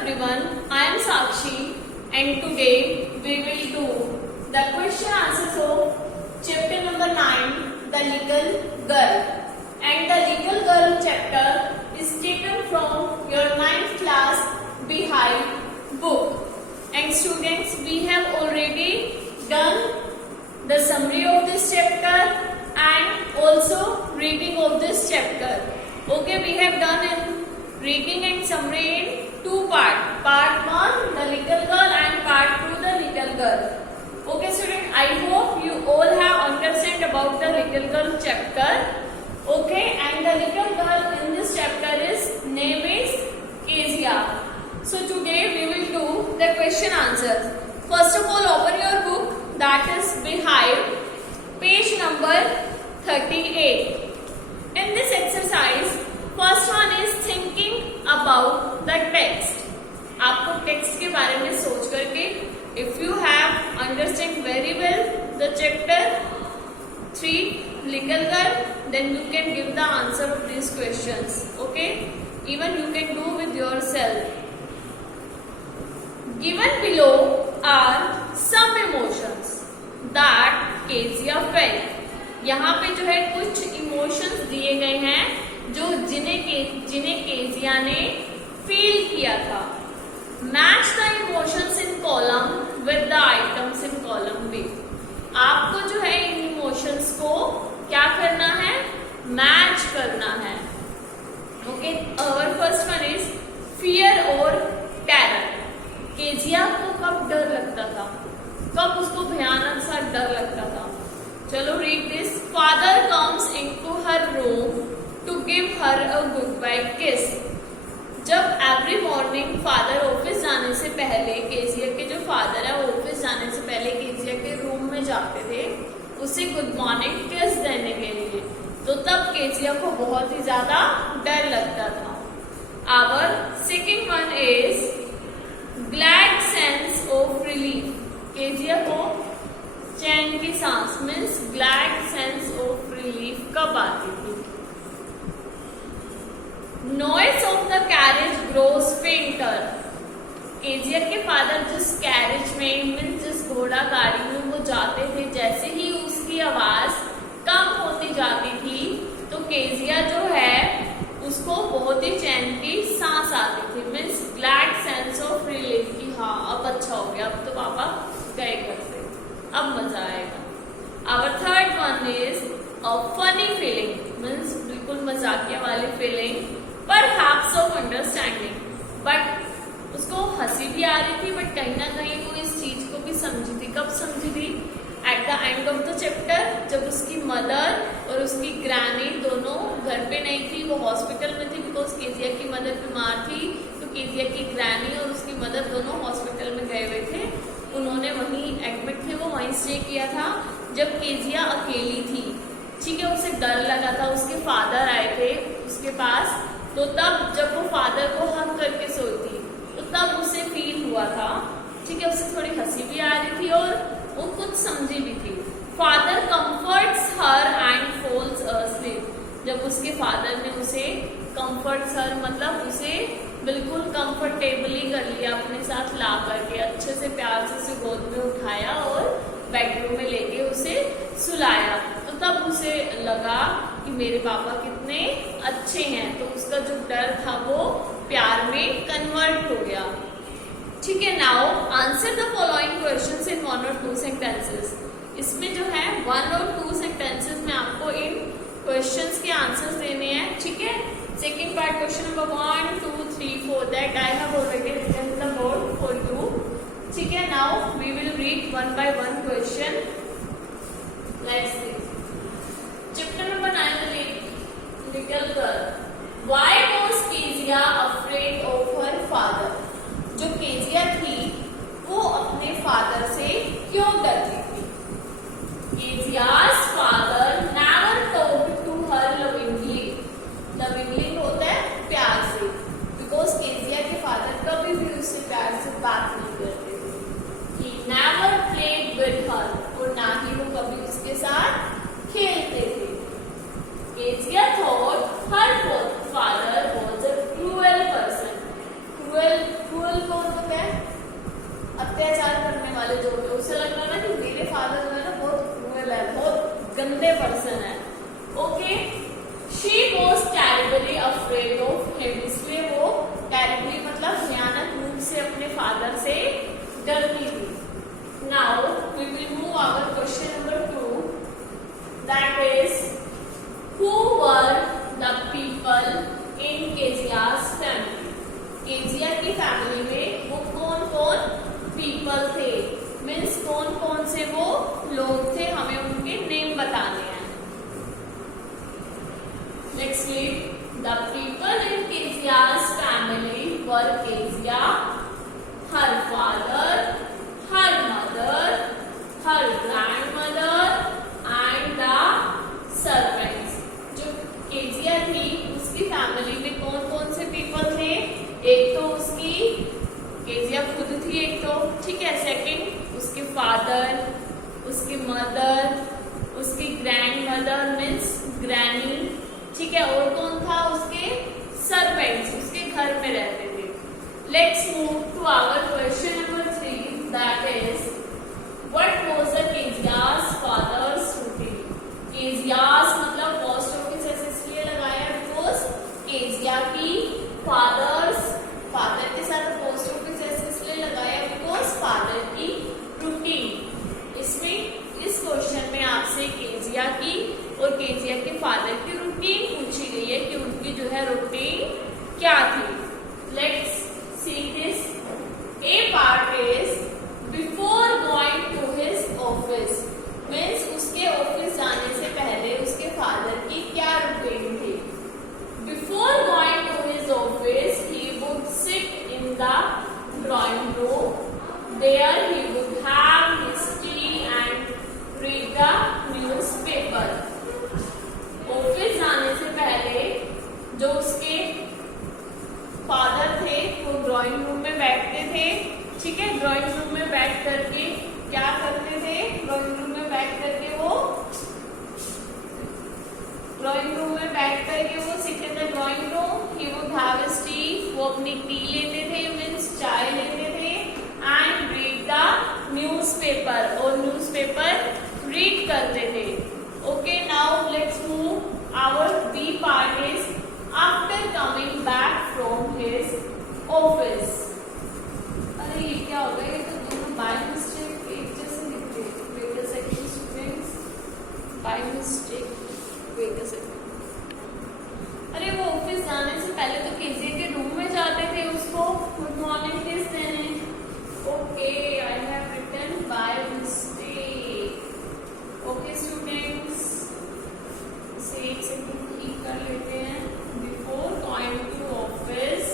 everyone, I am Sakshi and today we will do the question answers of chapter number 9, The Little Girl. And the Little Girl chapter is taken from your 9th class Behind book. And students, we have already done the summary of this chapter and also reading of this chapter. Okay, we have done in reading and summary in two parts. Part 1, the little girl, and part 2, the little girl. Okay student, I hope you all have understand about the little girl chapter. Okay, and the little girl in this chapter is name is Kezia. So today we will do the question answers. First of all, open your book, that is Behind, page number 38. In this exercise, first one is thinking about the text. आपको text के बारे में सोच करके, if you have understand very well the chapter 3 little girl, then you can give the answer of these questions. Okay, even you can do with yourself. Given below are some emotions that Kezia felt. यहाँ पे जो है कुछ emotions दिए गए हैं जो जिन्हें केजिया ने फील किया था. Match the emotions in column with the items in column B. आपको जो है इन इमोशंस को क्या करना है, मैच करना है. Okay, our first one is fear और टेरर. केजिया को कब डर लगता था, कब उसको भयानक सा डर लगता था. चलो read this. Father comes into her room to give her a goodbye kiss. जब एवरी मॉर्निंग फादर ऑफिस जाने से पहले, केजिया के जो फादर है वो ऑफिस जाने से पहले केजिया के रूम में जाते थे उसे गुड मॉर्निंग किस देने के लिए, तो तब केजिया को बहुत ही ज्यादा डर लगता था. Our second one is glad sense of relief. Kezia को चैन की सांस means glad sense of relief कब आती थी. Noise of the carriage grows fainter. Kezia के फादर जिस कैरेज में मीन्स जिस घोड़ा गाड़ी में वो जाते थे, जैसे ही उसकी आवाज कम होती जाती थी तो केजिया जो है उसको बहुत ही चैन की सांस आती थी. Means glad sense of relief की हाँ अब अच्छा हो गया, अब तो पापा गए घर से, अब मजा आएगा. Our third one is a funny feeling. Means बिल्कुल मजाकिया वाली feeling. Perhaps of understanding. But उसको हंसी भी आ रही थी, बट कहीं ना कहीं वो इस चीज को भी समझी थी. कब समझी थी? At the end of the chapter, जब उसकी मदर और उसकी ग्रैनी दोनों घर पे नहीं थी, वो हॉस्पिटल में थी. बिकॉज केजिया की मदर बीमार थी तो केजिया की ग्रैनी और उसकी मदर दोनों हॉस्पिटल में गए हुए थे. उन्होंने वहीं एडमिट थे, वो वहीं स्टे किया था. जब केजिया अकेली थी, ठीक है, उसे डर लगा था. उसके फादर आए थे उसके पास, तो तब जब वो फादर को हग करके सोती तो तब उसे फील हुआ था, ठीक है, उसे थोड़ी हंसी भी आ रही थी और वो कुछ समझी भी थी. Father comforts her and falls asleep. जब उसके फादर ने उसे कंफर्ट्स हर मतलब उसे बिल्कुल कंफर्टेबली कर लिया, अपने साथ ला करके अच्छे से प्यार से उसे गोद में उठाया और बेडरूम में लेके उसे सुलाया. तो तब उसे लगा कि मेरे पापा कितने अच्छे हैं, तो उसका जो डर था वो प्यार में कन्वर्ट हो गया. ठीक है, now answer the following questions in 1 और 2 सेंटेंसेस. इसमें जो है 1 और 2 सेंटेंसेस में आपको इन क्वेश्चंस के आंसर्स देने हैं. ठीक है, second part question number 1, 2, 3, 4 that I have already written the board for you. ठीक है, now we will read one by one question. Let's see. Chapter number 9, little girl. Why was Kezia afraid of her father. जो Kezia थी वो अपने father से क्यों डरती थी. केजिया's father never talked to her lovingly. lovingly होता है प्यार से, बिकॉज केजिया के फादर कभी भी उससे प्यार से बात नहीं करते थे. He never played with her. और ना ही वो कभी उसके साथ खेलते थे. Kezia thought her father was a cruel person. cruel वाले जो होते हैं उससे लग रहा है ना कि मेरे फादर जो है ना बहुत क्रूएल है, बहुत गंदे पर्सन है। Okay, she was terribly afraid of him, इसलिए वो टेरिबली मतलब भयानक रूप से अपने फादर से डरती थी। Now we will move our question number 2, that is who were the people in Kezia's family. Kezia की फैमिली में वो कौन कौन पीपल थे, मीन्स कौन कौन से वो लोग थे, हमें उनके नेम बताने हैं। Next read, the people in Kezia's family were Kezia, her father, her mother, her grandmother and the servants. जो केजिया थी उसकी फैमिली में कौन कौन से पीपल थे, एक तो उसकी केजिया खुद थी एक तो, ठीक है, सेकंड उसके फादर, उसकी मदर, उसकी ग्रैंड मदर मीन्स ग्रैनी, ठीक है, और कौन था उसके सर्वेंट्स, उसके घर में रहते थे। Let's move to our question number 3, that is what was the Kezia's father's routine. Kezia's मतलब पोस्ट ऑफिस ऐसे इसलिए लगाया बिकॉज केजिया की फादर के साथ पोस्ट ऑफिस ऐसे इसलिए लगाया बिकॉज फादर की रूटीन। इसमें इस क्वेश्चन में आपसे केजिया की और केजिया के फादर की रूटीन पूछी गई है कि उनकी जो है रूटीन क्या थी। Let's see this. A part is before going to his office, means उसके ऑफिस जाने से पहले उसके फादर की क्या रूटीन थी। Before going to his office, he would sit in the drawing room. There he would have his tea and read the newspaper. Office जाने से पहले जो उसके फादर थे वो ड्राइंग रूम में बैठते थे, ठीक है, ड्राइंग रूम में बैठ करके क्या करते थे, ड्राइंग रूम में बैठ करके वो sit in the drawing room, he would have his tea, वो अपनी टी लेते थे मीन्स चाय लेते थे, एंड रीड द न्यूज़पेपर, और न्यूज़पेपर रीड करते थे। Okay, now let's move our B part is after coming back from his office. अरे ये क्या हो गया, ये तो दोनों बाय मिस्टेक एक जैसे लिख रहे। Wait a second students, by mistake, wait a second. अरे वो ऑफिस जाने से पहले तो केजिया के रूम में जाते थे उसको गुड मॉर्निंग किस देने। Okay, I have written by mistake. Okay students, इसे एक सेकंड ठीक कर लेते हैं। Before going to office,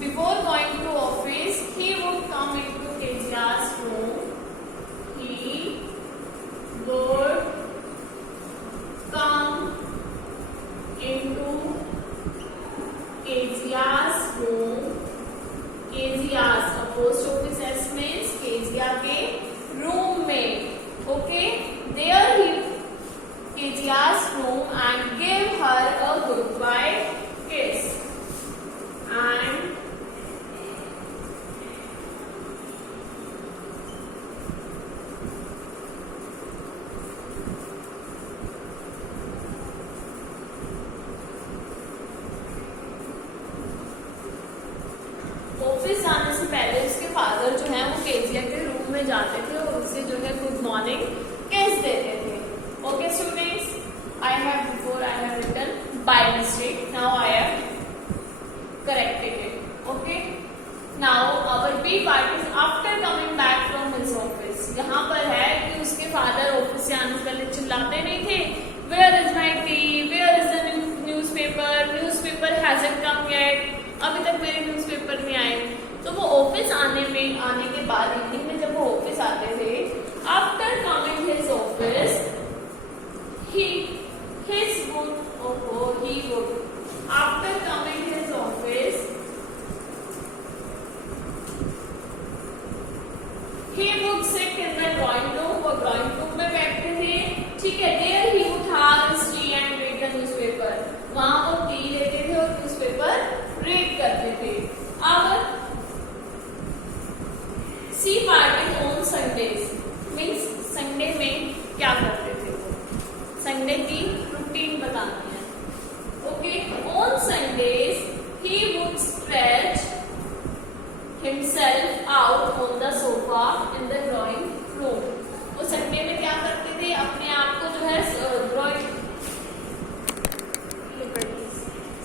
before going to office he would come into Kezia's room, he would come into Kezia's room. Kezia's, a post office S means Kezia के room में, okay? There he Kezia's room and give her a goodbye kiss and office जाने से पहले उसके father जो है वो Kezia के रूम में जाते थे और उससे जो है गुड मॉर्निंग किस देते थे। Okay students, I have before I have written by mistake, now I have corrected it. Okay, now our B part is after coming back from his office. यहाँ पर है कि उसके फादर ऑफिस से आने से पहले चिल्लाते नहीं थे, where is my tea, where is the newspaper, newspaper hasn't come yet, अभी तक मेरे न्यूज़पेपर नहीं आए। तो वो ऑफिस आने के बाद इवनिंग में जब वो ऑफिस आते थे, after coming his office, he would after coming his office, he would sit in the drawing room, वो ड्राइंग रूम में बैठते थे, ठीक है, there he would have his tea and read the newspaper, वहाँ वो टी लेते थे और न्यूज़पेपर रीड करते थे।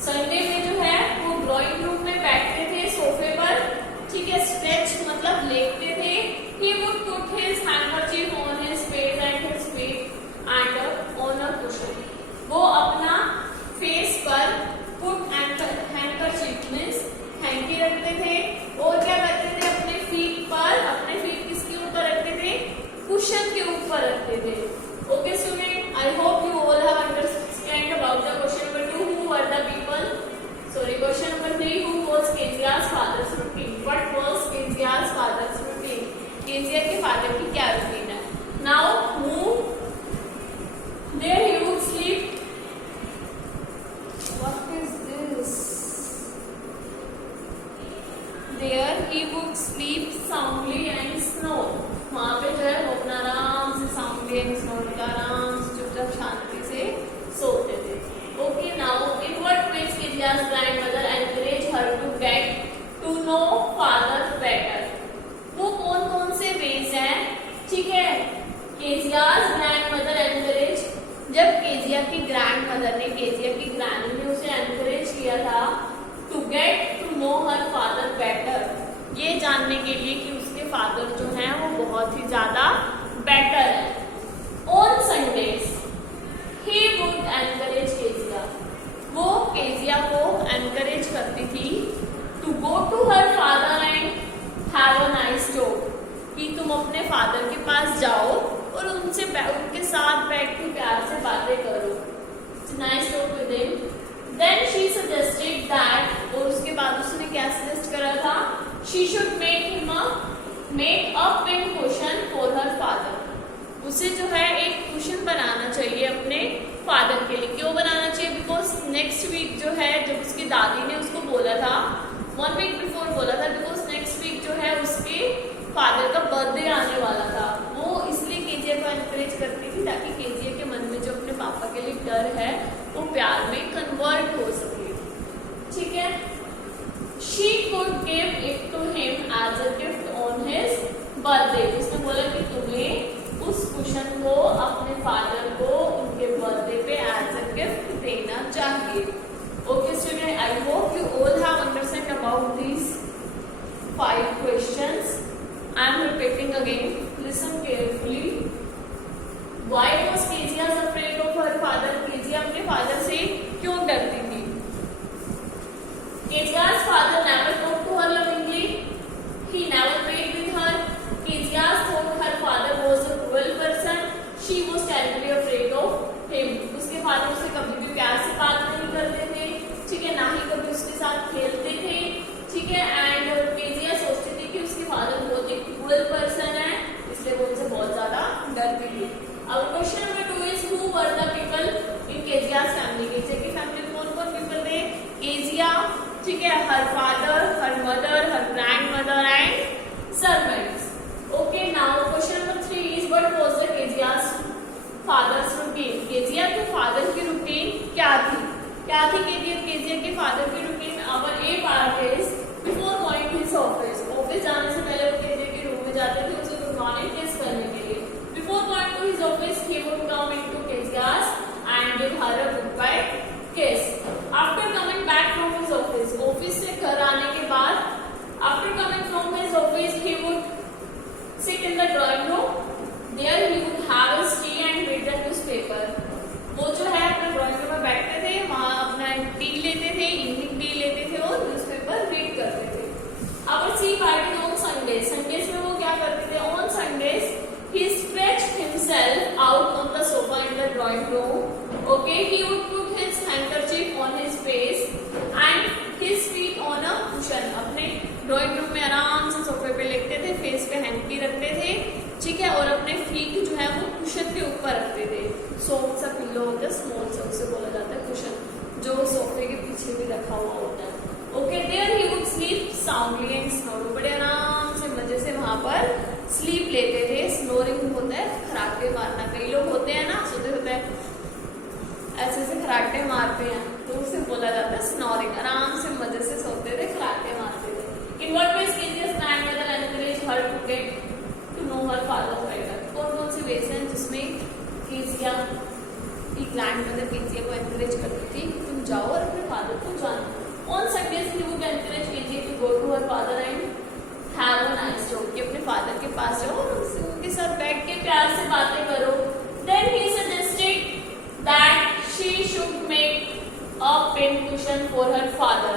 संडे में जो है वो ड्राइंग रूम में बैठते थे सोफे पर, ठीक है, स्ट्रेच मतलब लेटते थे। He would put his handkerchief on his face and his feet and on a cushion. वो अपना फेस पर put handkerchief means हैंकी रखते थे और क्या करते थे अपने फीट पर, अपने फीट किसके ऊपर रखते थे, कुशन के ऊपर रखते थे। Okay student, I hope you all have understand about the question number 2, who were the people, sorry question number 3, who was Kezia's father's routine, what was Kezia's father's routine, Kezia के father की क्या routine है। Now who there he would sleep, what is this, there he would sleep soundly and snore, वहां पे जो है वो अपना आराम से soundly and snore का आराम से चुपचाप शांति से सोते थे। Okay, now in what ways केजिया's grandmother encouraged her to get to know father better, वो कौन कौन से वेज हैं, ठीक है। केजिया's grandmother encouraged, जब केजिया की ग्रैंडमदर ने, केजिया की ग्रैनी ने उसे एनकरेज किया था to get to know her father better, ये जानने के लिए कि उसके फादर जो हैं वो बहुत ही ज्यादा बेटर है। On Sundays he would encourage Kezia, वो केजिया को एनकरेज करती थी to go to her father and have a nice talk, कि तुम अपने फादर के पास जाओ और उनसे उनके साथ बैठ के प्यार से बातें करो, nice talk with him. Then she suggested that, और उसके बाद उसने क्या सजेस्ट करा था, she should make a pin cushion for her father, उसे जो है एक कुशन बनाना चाहिए अपने फादर के लिए। क्यों बनाना चाहिए, बिकॉज नेक्स्ट वीक जो है, जब उसकी दादी ने उसको बोला था, 1 वीक बिफोर बोला था, बिकॉज नेक्स्ट वीक जो है उसके फादर का बर्थडे आने वाला था, वो इसलिए केजिया को एनकरेज करती थी ताकि केजिया के मन में जो अपने पापा के लिए डर है वो प्यार में कन्वर्ट हो सके, ठीक है। She could give it to him as a gift on his birthday, उसने बोला कि तुम्हें उस कुशन को अपने फादर को उनके बर्थडे पे एज अ गिफ्ट देना चाहिए। Okay student, I hope you all have understand about these 5 questions. I am repeating again. Listen carefully. Why was Kezia afraid of her father? Kezia अपने father से क्यों डरती थी? Kezia's father never talked to her lovingly. He never played with her. Kezia thought her father was a cruel person. She was terribly afraid of him. उसके father उससे कभी भी प्यार से बात नहीं करते थे, ठीक है, ना ही कभी उसके साथ खेलते थे, ठीक है। एंड केजिया सोचती थी कि उसके फादर बहुत एक क्रूअल पर्सन है, इसलिए वो उनसे बहुत ज्यादा डरती थी। अब question number 2 is who were the people in Kezia's family, Kezia की फैमिली में कौन कौन पीपल थे, केजिया, ठीक है, her father, her mother, her grandmother and servants. Okay, now question number 3 is what was the Kezia's father's routine, Kezia के father की routine क्या थी, क्या थी केजिया के फादर की routine. Our a part is before going his office, office जाने से पहले वो केजिया के रूम में जाते थे उसे गुड मॉर्निंग किस करने के लिए। Before going to his office he would come into Kezia's and give her a goodbye kiss. After coming back from his office, office से घर आने के बाद, after coming from his office he would sit in the drawing room, there he would have his tea and read the newspaper, वो जो है अपने drawing room में बैठते थे, वहां अपना टी लेते थे, इवनिंग टी लेते थे और न्यूज़पेपर रीड करते थे। अब C part is on Sunday, Sundays में वो क्या करते थे, on Sundays he stretched himself out on the sofa in the drawing room, okay, he would put his handkerchief on his face and his feet on a cushion, अपने drawing room में आराम से सोफे पे लेटते थे, फेस पे hanky रखते थे, ठीक है, और अपने फीट जो है वो कुशन के ऊपर रखते थे। सॉफ्ट सा पिल्लो होता है, स्मॉल सा, उसे बोला जाता है कुशन, जो सोफे के पीछे भी रखा हुआ होता है। Okay, there he would sleep soundly and snore, बड़े आराम से मजे से वहां पर स्लीप लेते थे। स्नोरिंग होता है खराटे मारना, कई लोग होते हैं ना, सोते होते हैं ऐसे से खराटे मारते हैं, तो उसे बोला जाता है स्नोरिंग, आराम से मजे से सोते थे, खराटे मारते थे। In what ways Kezia's grandmother encouraged her to get to know her father better, कौन कौन से वेज हैं जिसमें केजिया की ग्रैंडमदर केजिया को एनकरेज करती थी तुम जाओ और अपने फादर को a pin cushion for her father.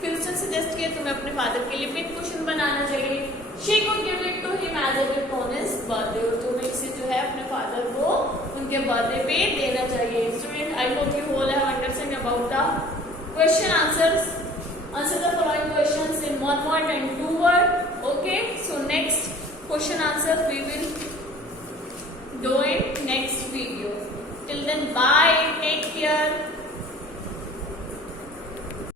फिर उसने सजेस्ट किया तुम्हें अपने फादर के लिए पिन कुशन बनाना चाहिए. She could give it to him as a gift on his birthday. और तुम्हें इसे जो है अपने फादर को उनके बर्थडे पे देना चाहिए. Student, I hope you all have understand about the question answers. Answer the following questions in 1 word and 2 word. Okay. So next question answer we will do in next video.